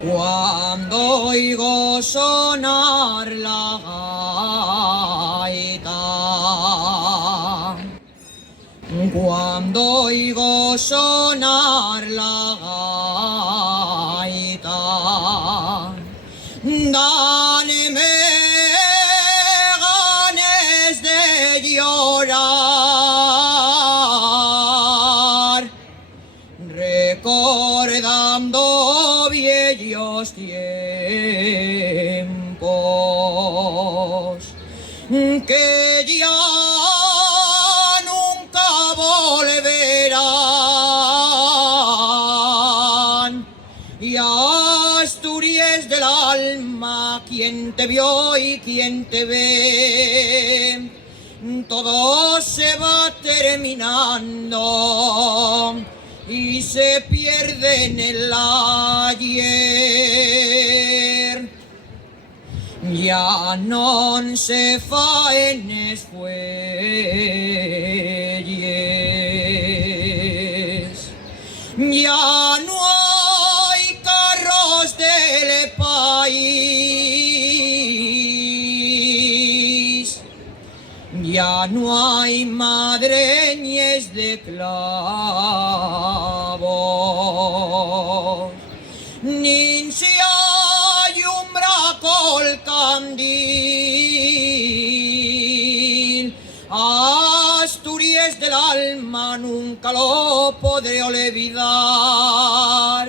Cuando oigo sonar la gaita, cuando oigo sonar la gaita, dáneme ganas de llorar, recordando viejos tiempos que ya nunca volverán. Y Asturias del alma, quien te vio y quien te ve, todo se va terminando y se pierde en el ayer. Ya no se faenes fuelles, ya no hay carros del país, ya no hay madreñes de clavos, ni si hay un bracol candil. Asturias del alma nunca lo podré olvidar.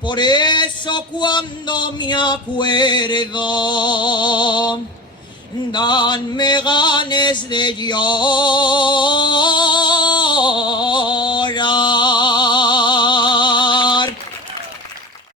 Por eso cuando me acuerdo, danme ganas de llorar.